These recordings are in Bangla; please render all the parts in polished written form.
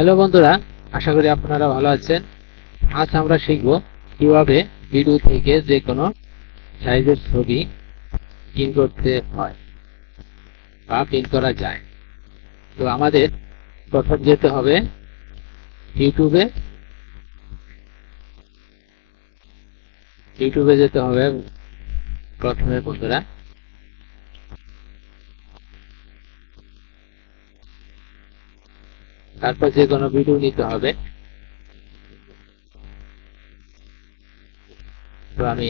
হ্যালো বন্ধুরা, আশা করি আপনারা ভালো আছেন। আজ আমরা শিখব কিভাবে ভিডিও থেকে যে কোনো সাইজের ছবি প্রিন্ট করতে হয় বা প্রিন্ট করা যায়। তো আমাদের প্রথম যেতে হবে ইউটিউবে যেতে হবে প্রথমে বন্ধুরা। তারপর যে কোনো ভিডিও নিতে হবে। তো আমি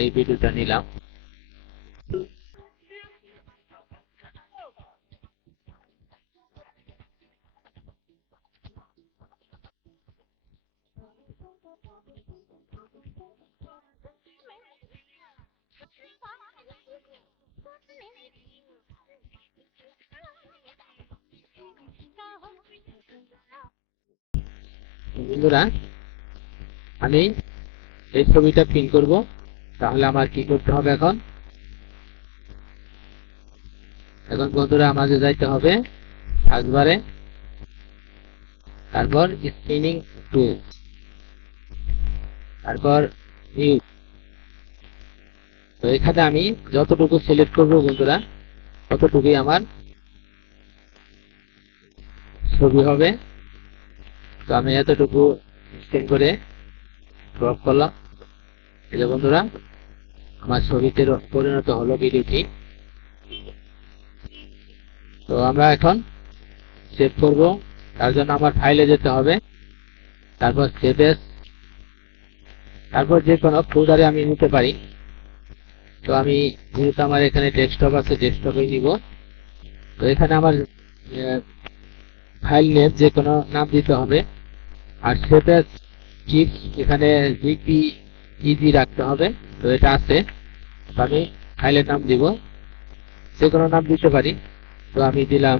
এই ভিডিওটা নিলাম। বন্ধুরা, আমি এই ছবিটা প্রিন্ট করব। তাহলে আমার কি করতে হবে? এখন বন্ধুরা আমাকে যাইতে হবে সার্চ বারে, তারপর স্পিনিং টুল, তারপর নিউ। তো এখানে আমি যতটুকু সিলেক্ট করব বন্ধুরা, ততটুকুই আমার ছবি হবে। তো আমি এতটুকু স্ক্যান করে ক্রপ করলাম। এই যে বন্ধুরা, আমার ছবিতে পরিণত হলো ভিডিওটি। তো আমরা এখন সেভ করব। তার জন্য আমার ফাইলে যেতে হবে, তারপর সেভ এস, তারপর যে কোনো ফোল্ডারে আমি নিতে পারি। তো আমি যেহেতু আমার এখানে ডেস্কটপ আছে, ডেস্কটপে নিব। তো এখানে আমার ফাইল নেম যে কোনো নাম দিতে হবে। আর সেভ এস টিপস, এখানে জিপিইজি রাখতে হবে। তো এটা আছে। তো আমি ফাইলের নাম দিব, যে কোনো নাম দিতে পারি। তো আমি দিলাম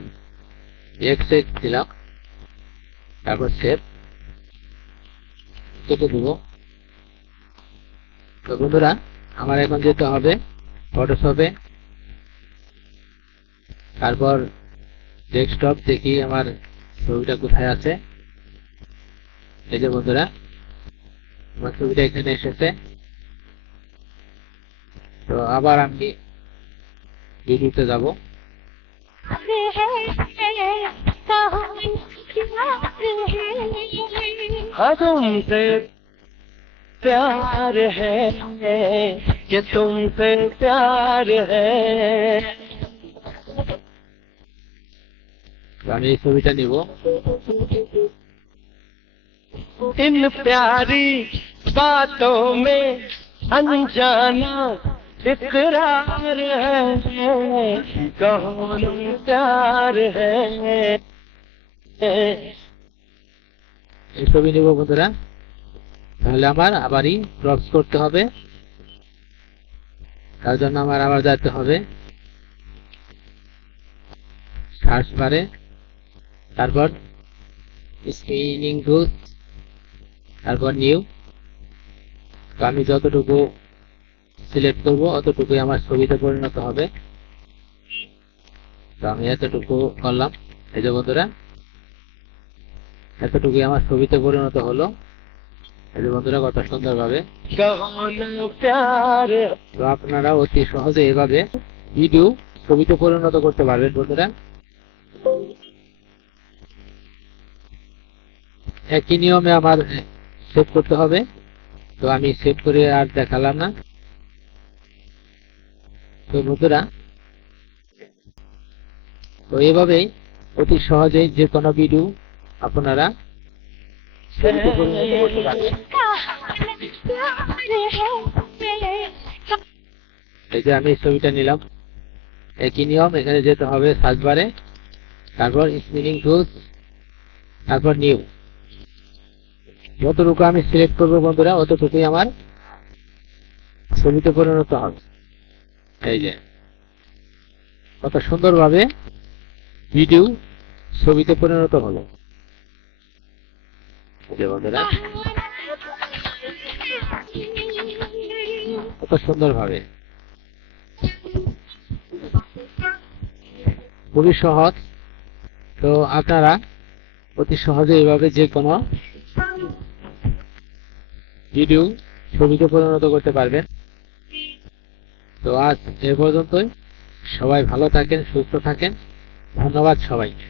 এক্সএক্স দিলাম, তারপর সেভ কেটে দিব। তো বন্ধুরা, আমার এখন যেতে হবে ফটোশপে, তারপর ডেস্কটপ দেখি আমার ছবিটা কোথায় আছে। এই যে বন্ধুরা, আমার ছবিটা এখানে এসেছে। তো আবার আমি ভিডিওতে যাব। तुमसे प्यार है कि तुमसे प्यार है। তো আমি এই ছবিটা নিব। इन प्यारी बातों में अनजाना इकरार है, कौन प्यार है। এই ছবি নিব বন্ধুরা। তাহলে আমার আবারই ক্রপ করতে হবে। তার জন্য আমার আবার যেতে হবে সার্চ বারে, তারপর স্পিনিং টুল, তারপর নিউ। তো আমি যতটুকু সিলেক্ট করব অতটুকুই আমার ছবিতে পরিণত হবে। তো আমি এতটুকু করলাম। এই যে বন্ধুরা, এতটুকুই আমার ছবিতে পরিণত হলো। এই যে বন্ধুরা, কত সুন্দর ভাবে। তো আপনারা অতি সহজে এভাবে ভিডিও ছবিতে পরিণত করতে পারবেন বন্ধুরা। একই নিয়মে আমার সেভ করতে হবে। তো আমি সেভ করে আর দেখালাম না। তো বন্ধুরা, তো এভাবেই অতি সহজেই যে কোনো ভিডিও আপনারা ছবিতে পরিণত করতে পারবেন। এই যে আমি ছবিটা নিলাম। একই নিয়ম, এখানে যেতে হবে সার্চ বারে, তারপর স্পিনিং টুলস, তারপর নিউ। যতটুকু আমি সিলেক্ট করবো বন্ধুরা, অতটুকুই আমার ছবিতে পরিণত হবে। এই যে কত সুন্দরভাবে ভিডিও ছবিতে পরিণত হলো। এই যে বন্ধুরা, কত সুন্দরভাবে, খুবই সহজ। তো আপনারা অতি সহজে এইভাবে যে কোনো ভিডিও ছবিতে পরিণত করতে পারবেন। তো আজ এ পর্যন্তই। সবাই ভালো থাকেন, সুস্থ থাকেন। ধন্যবাদ সবাইকে।